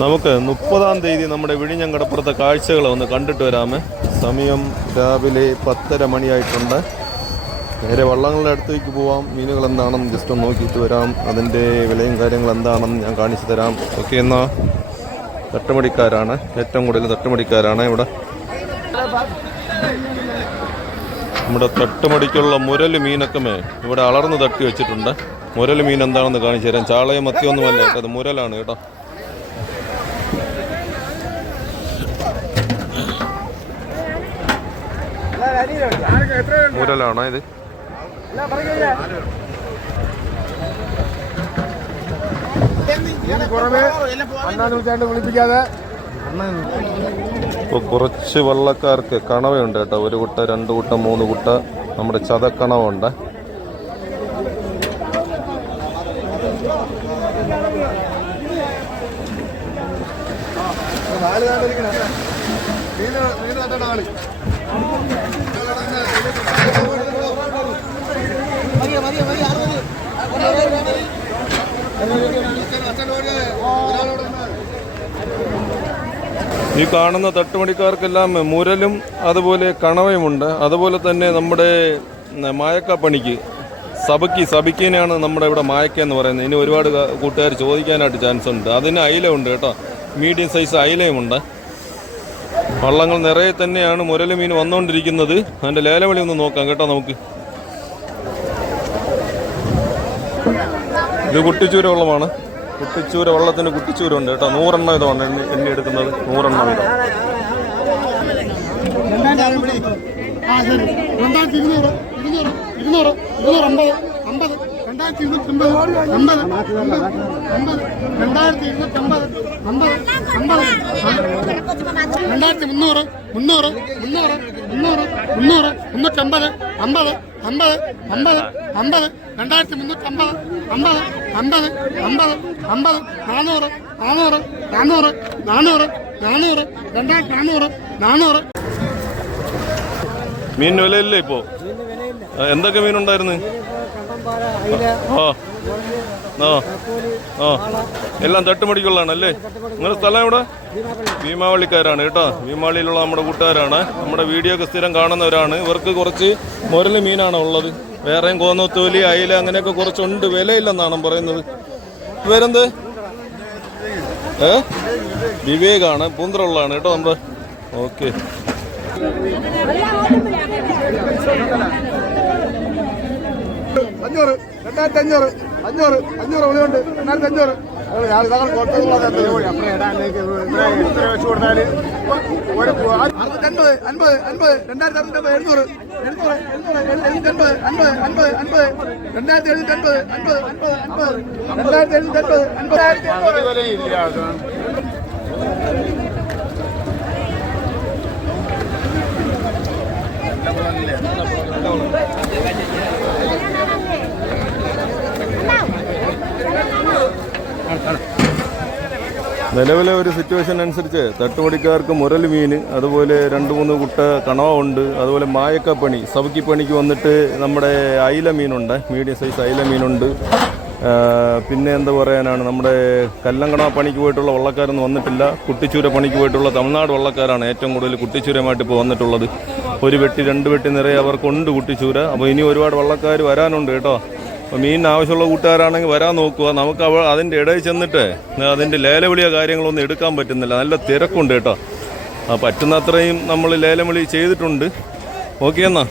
നമുക്ക് മുപ്പതാം തീയതി നമ്മുടെ വിഴിഞ്ഞം കടപ്പുറത്തെ കാഴ്ചകൾ ഒന്ന് കണ്ടിട്ട് വരാമേ. സമയം രാവിലെ പത്തര മണിയായിട്ടുണ്ട്. നേരെ വള്ളങ്ങളുടെ അടുത്തേക്ക് പോവാം. മീനുകൾ എന്താണെന്ന് ജസ്റ്റ് ഒന്ന് നോക്കിയിട്ട് വരാം. അതിന്റെ വിലയും കാര്യങ്ങളും എന്താണെന്ന് ഞാൻ കാണിച്ചു തരാം. ഓക്കെ എന്നാ? തട്ടുമടിക്കാരാണ്. ഏറ്റവും കൂടുതൽ തട്ടുമടിക്കാരാണ് ഇവിടെ. നമ്മുടെ തട്ടുമടിക്കുള്ള മുരൽ മീനൊക്കെ ഇവിടെ അളർന്ന് തട്ടി വെച്ചിട്ടുണ്ട്. മുരൽ മീൻ എന്താണെന്ന് കാണിച്ചു തരാം. ചാളയും മത്തിയൊന്നുമല്ല കേട്ടോ അത് മുരലാണ് കേട്ടോ. മുരലാണോ ഇത്? ഇപ്പൊ ഇപ്പോൾ കുറച്ച് വള്ളക്കാർക്ക് കണവയുണ്ട് കേട്ടോ. ഒരു കുട്ട രണ്ട് കുട്ട മൂന്ന് കുട്ട. നമ്മുടെ ചതക്കണവുണ്ട്. നാല് കാണ്ടിരിക്കണ ഈ കാണുന്ന തട്ടുപണിക്കാർക്കെല്ലാം മുരലും അതുപോലെ കണവയുമുണ്ട്. അതുപോലെ തന്നെ നമ്മുടെ മായക്ക പണിക്ക് സബക്കി സബിക്കിനെയാണ് നമ്മുടെ ഇവിടെ മായക്ക എന്ന് പറയുന്നത്. ഇനി ഒരുപാട് കൂട്ടുകാർ ചോദിക്കാനായിട്ട് ചാൻസ് ഉണ്ട് അതിന് അയില ഉണ്ട് കേട്ടോ. മീഡിയം സൈസ് അയിലയുമുണ്ട്. വള്ളങ്ങൾ നിറയെ തന്നെയാണ് മുരൽ മീൻ വന്നുകൊണ്ടിരിക്കുന്നത്. അതിന്റെ ലേലവിളി ഒന്ന് നോക്കാം കേട്ടോ നമുക്ക്. ഇത് കുട്ടിച്ചൂര വള്ളമാണ്. കുട്ടിച്ചൂര വള്ളത്തിന്റെ കുട്ടിച്ചൂര ഉണ്ട് കേട്ടോ. നൂറെണ്ണം ഇതാണ് എണ്ണി എണ്ണി എടുക്കുന്നത്. നൂറെണ്ണം ഇതാണ് ഇരുന്നൂറ് ഇരുന്നൂറ്. ഇരുന്നൂറ്. ഇരുന്നൂറ്. അമ്പത്. അമ്പത്. രണ്ടായിരത്തി ഇരുന്നൂറ്റി അമ്പത് അമ്പത് രണ്ടായിരത്തി ഇരുന്നൂറ്റി അമ്പത് അമ്പത് രണ്ടായിരത്തി മുന്നൂറ് മുന്നൂറ് മുന്നൂറ് മുന്നൂറ് മുന്നൂറ് മുന്നൂറ്റമ്പത് അമ്പത് അമ്പത് അമ്പത് അമ്പത് രണ്ടായിരത്തി മുന്നൂറ്റമ്പത് അമ്പത് അമ്പത് അമ്പത് അമ്പത് നാനൂറ് നാനൂറ് നാനൂറ് നാനൂറ് നാനൂറ് രണ്ടായിരത്തി നാനൂറ്. നാനൂറ് മീൻ വിലയില്ലേ ഇപ്പോ? എന്തൊക്കെ മീനുണ്ടായിരുന്നു? എല്ലാം തട്ടുമടിക്കുള്ളതാണ് അല്ലേ നിങ്ങളുടെ സ്ഥലം എവിടെ? ഭീമാവളിക്കാരാണ് കേട്ടോ. ഭീമാവളിയിലുള്ള നമ്മുടെ കൂട്ടുകാരാണ്. നമ്മുടെ വീഡിയോ ഒക്കെ സ്ഥിരം കാണുന്നവരാണ്. ഇവർക്ക് കുറച്ച് മുരളി മീനാണ് ഉള്ളത്. വേറെയും കോന്നത്തോലി അയില അങ്ങനെയൊക്കെ കുറച്ചുണ്ട്. വിലയില്ലെന്നാണ് പറയുന്നത്. പേരെന്ത് ഏ? വിവേകാണ്. പൂന്തറുള്ളതാണ് കേട്ടോ നമ്മുടെ. ഓക്കെ. അഞ്ഞൂറ് രണ്ടായിരത്തി അഞ്ഞൂറ് അഞ്ഞൂറ് അഞ്ഞൂറ് വിളിയുണ്ട് രണ്ടായിരത്തി അഞ്ഞൂറ് അറുന്നൂറ്റൻപത് അൻപത് അൻപത് രണ്ടായിരത്തി അറുന്നൂറ്റമ്പത് എഴുന്നൂറ് എഴുന്നൂറ് എഴുന്നൂറ് എഴുന്നൂറ്റൻപത് അൻപത് അൻപത് അൻപത് രണ്ടായിരത്തി എഴുന്നൂറ്റൻപത് അൻപത് അൻപത് അൻപത് രണ്ടായിരത്തി എഴുന്നൂറ്റൻപത് അൻപതായിരത്തി എണ്ണൂറ് നിലവിലെ ഒരു സിറ്റുവേഷൻ അനുസരിച്ച് തട്ടുപടിക്കാർക്ക് മുരൽ മീൻ അതുപോലെ രണ്ട് മൂന്ന് കുട്ട കണവ ഉണ്ട് അതുപോലെ മായക്കപ്പണി സവുക്കിപ്പണിക്ക് പണിക്ക് വന്നിട്ട് നമ്മുടെ അയില മീനുണ്ട് മീഡിയം സൈസ് അയില മീനുണ്ട്. പിന്നെ എന്താ പറയാനാണ് നമ്മുടെ കല്ലങ്കണ പണിക്ക് പോയിട്ടുള്ള വള്ളക്കാരൊന്നും വന്നിട്ടില്ല. കുട്ടിച്ചൂര പണിക്ക് പോയിട്ടുള്ള തമിഴ്നാട് വള്ളക്കാരാണ് ഏറ്റവും കൂടുതൽ കുട്ടിച്ചൂരമായിട്ട് ഇപ്പോൾ വന്നിട്ടുള്ളത്. ഒരു വെട്ടി രണ്ട് വെട്ടി നിറയെ അവർക്കുണ്ട് കുട്ടിച്ചൂര. അപ്പോൾ ഇനി ഒരുപാട് വള്ളക്കാർ വരാനുണ്ട് കേട്ടോ. അപ്പോൾ മീനിന് ആവശ്യമുള്ള കൂട്ടുകാരാണെങ്കിൽ വരാൻ നോക്കുക. നമുക്ക് അവ അതിന്റെ ഇടയിൽ ചെന്നിട്ട് അതിന്റെ ലേലവിളിയോ കാര്യങ്ങളൊന്നും എടുക്കാൻ പറ്റുന്നില്ല. നല്ല തിരക്കുണ്ട് കേട്ടോ. ആ പറ്റുന്ന അത്രയും നമ്മൾ ലേലവിളി ചെയ്തിട്ടുണ്ട്. ഓക്കെ എന്നാ.